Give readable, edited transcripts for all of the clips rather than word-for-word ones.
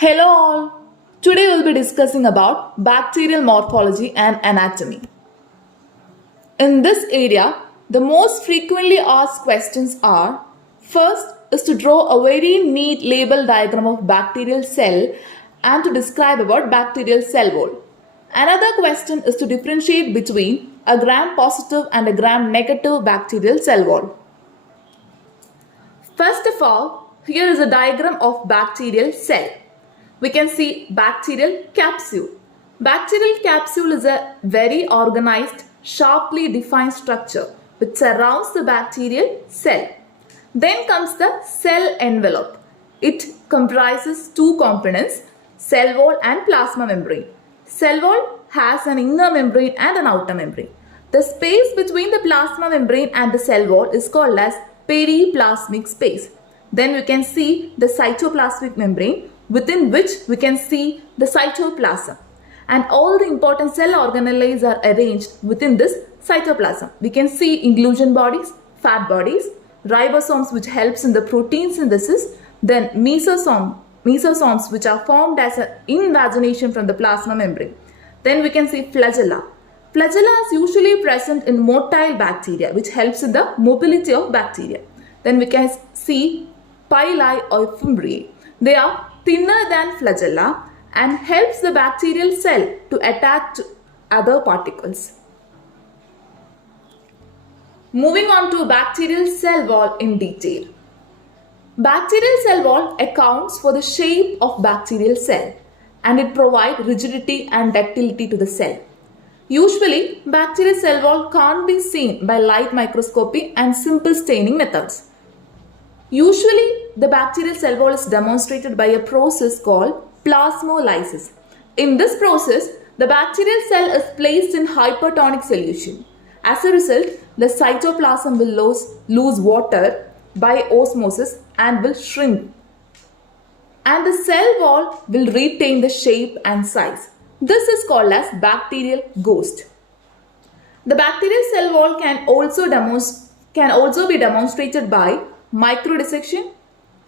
Hello all! Today we'll be discussing about bacterial morphology and anatomy. In this area, the most frequently asked questions are: first is to draw a very neat label diagram of bacterial cell and to describe about bacterial cell wall. Another question is to differentiate between a gram-positive and a gram-negative bacterial cell wall. First of all, here is a diagram of bacterial cell. We can see bacterial capsule. Bacterial capsule is a very organized, sharply defined structure which surrounds the bacterial cell. Then comes the cell envelope. It comprises two components, cell wall and plasma membrane. Cell wall has an inner membrane and an outer membrane. The space between the plasma membrane and the cell wall is called as periplasmic space. Then we can see the cytoplasmic membrane, within which we can see the cytoplasm, and all the important cell organelles are arranged within this cytoplasm. We can see inclusion bodies, fat bodies, ribosomes which helps in the protein synthesis, then mesosomes which are formed as an invagination from the plasma membrane. Then we can see flagella. Flagella is usually present in motile bacteria which helps in the mobility of bacteria. Then we can see pili or fimbriae. They are thinner than flagella and helps the bacterial cell to attach to other particles. Moving on to bacterial cell wall in detail. Bacterial cell wall accounts for the shape of bacterial cell and it provides rigidity and ductility to the cell. Usually, bacterial cell wall can't be seen by light microscopy and simple staining methods. Usually, the bacterial cell wall is demonstrated by a process called plasmolysis. In this process, the bacterial cell is placed in hypertonic solution. As a result, the cytoplasm will lose water by osmosis and will shrink. And the cell wall will retain the shape and size. This is called as bacterial ghost. The bacterial cell wall can also be demonstrated by microdissection,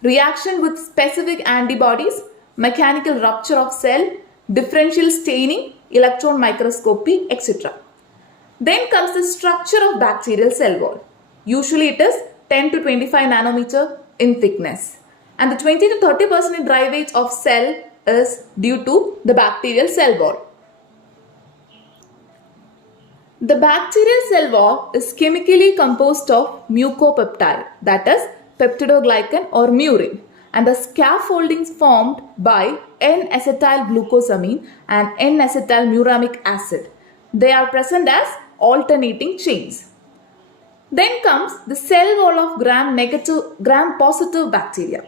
reaction with specific antibodies, mechanical rupture of cell, differential staining, electron microscopy, etc. Then comes the structure of bacterial cell wall. Usually it is 10 to 25 nanometer in thickness. And the 20 to 30% dry weight of cell is due to the bacterial cell wall. The bacterial cell wall is chemically composed of mucopeptide, that is peptidoglycan or murin, and the scaffoldings formed by N-acetylglucosamine and N-acetylmuramic acid. They are present as alternating chains. Then comes the cell wall of gram-positive bacteria.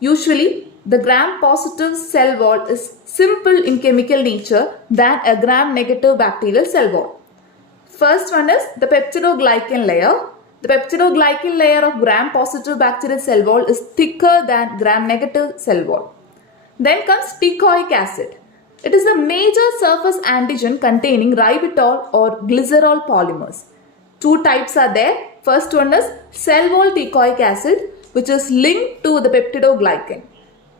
Usually, the gram-positive cell wall is simple in chemical nature than a gram-negative bacterial cell wall. First one is the peptidoglycan layer. The peptidoglycan layer of gram-positive bacterial cell wall is thicker than gram-negative cell wall. Then comes teichoic acid. It is the major surface antigen containing ribitol or glycerol polymers. Two types are there. First one is cell wall teichoic acid, which is linked to the peptidoglycan.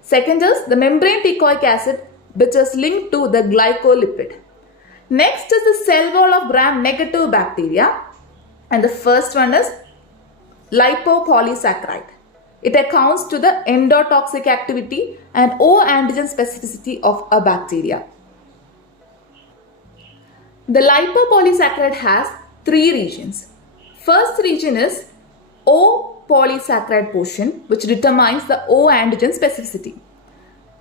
Second is the membrane teichoic acid, which is linked to the glycolipid. Next is the cell wall of gram-negative bacteria, and the first one is lipopolysaccharide. It accounts to the endotoxic activity and O antigen specificity of a bacteria. The lipopolysaccharide has three regions. First region is O polysaccharide portion, which determines the O antigen specificity.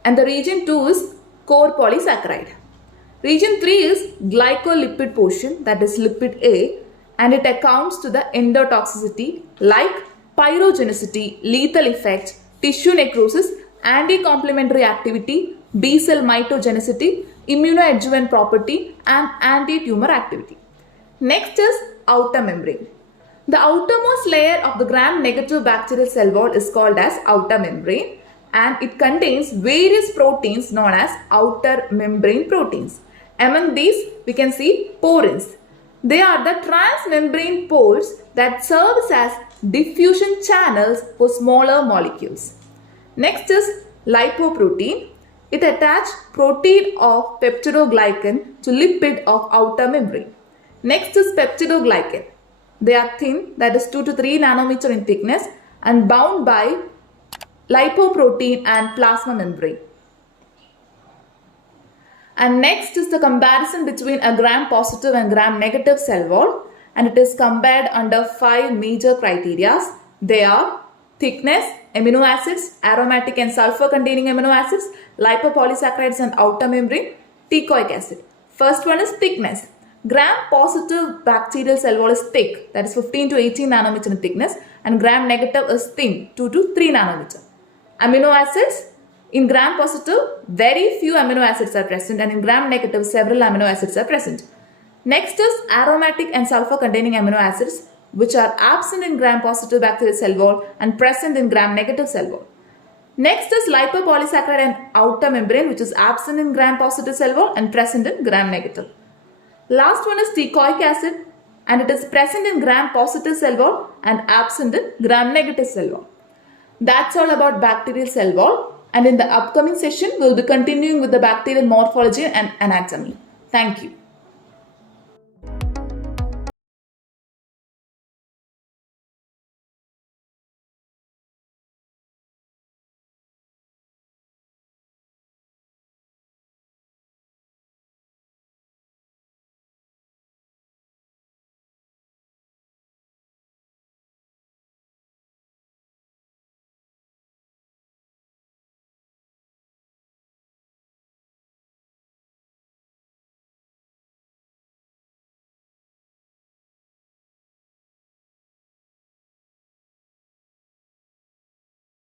And the region 2 is core polysaccharide. Region 3 is glycolipid portion, that is lipid A, and it accounts to the endotoxicity like pyrogenicity, lethal effect, tissue necrosis, anti-complementary activity, B-cell mitogenicity, immunoadjuvant property, and anti-tumor activity. Next is outer membrane. The outermost layer of the gram-negative bacterial cell wall is called as outer membrane, and it contains various proteins known as outer membrane proteins. Among these, we can see porins. They are the transmembrane pores that serves as diffusion channels for smaller molecules. Next is lipoprotein. It attaches protein of peptidoglycan to lipid of outer membrane. Next is peptidoglycan. They are thin, that is 2 to 3 nanometer in thickness, and bound by lipoprotein and plasma membrane. And next is the comparison between a gram-positive and gram-negative cell wall, and it is compared under 5 major criteria. They are thickness, amino acids, aromatic and sulfur-containing amino acids, lipopolysaccharides and outer membrane, teichoic acid. First one is thickness. Gram-positive bacterial cell wall is thick, that is 15 to 18 nanometer in thickness, and gram-negative is thin, 2 to 3 nanometer. Amino acids, in gram-positive, very few amino acids are present, and in gram-negative, several amino acids are present. Next is aromatic and sulfur-containing amino acids, which are absent in gram-positive bacterial cell wall and present in gram-negative cell wall. Next is lipopolysaccharide and outer membrane, which is absent in gram-positive cell wall and present in gram-negative. Last one is teichoic acid, and it is present in gram-positive cell wall and absent in gram-negative cell wall. That's all about bacterial cell wall, and in the upcoming session, we will be continuing with the bacterial morphology and anatomy. Thank you.